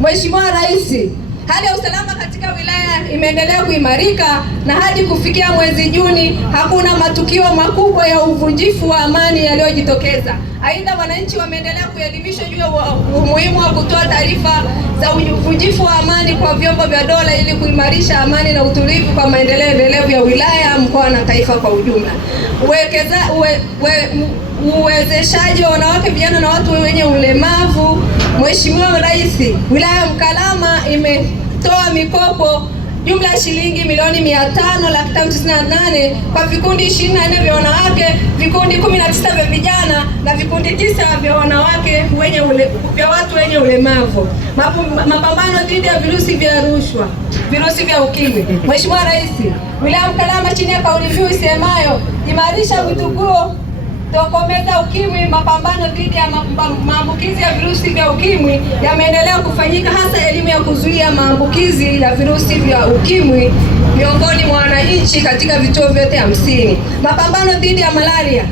Mheshimiwa Rais, hali ya usalama katika wilaya imeendelea kuimarika na hadi kufikia mwezi Juni hakuna matukio makubwa ya uvunjifu wa amani yaliyojitokeza. Aidha, wananchi wameendelea kuelimishwa juu ya umuhimu wa kutoa taarifa za uvunjifu wa amani kwa vyombo vya dola ili kuimarisha amani na utulivu kwa maendeleo endelevu ya wilaya, mkoa na taifa kwa ujumla. Uwezeshaji wa wanawake, vijana na watu wenye ulemavu. Mheshimiwa Rais, wilaya ya Mkalama imetoa mikopo jumla ya shilingi milioni 500,598 kwa vikundi 24 vya wanawake, vikundi 19 vya vijana na vikundi 9 vya wanawake vya watu wenye ulemavu. Mapambano dhidi ya virusi vya rushwa, virusi vya ukimwi. Mheshimiwa Rais, wilaya ya Mkalama chini ya kauli mbiu isemayo imarisha vituguo tokomeza ukimwi, mapambano dhidi ya maambukizi ya virusi vya ukimwi yameendelea kufanyika, hasa elimu ya kuzuia maambukizi ya virusi vya ukimwi miongoni mwa wananchi katika vituo vyote 50. Mapambano dhidi ya malaria.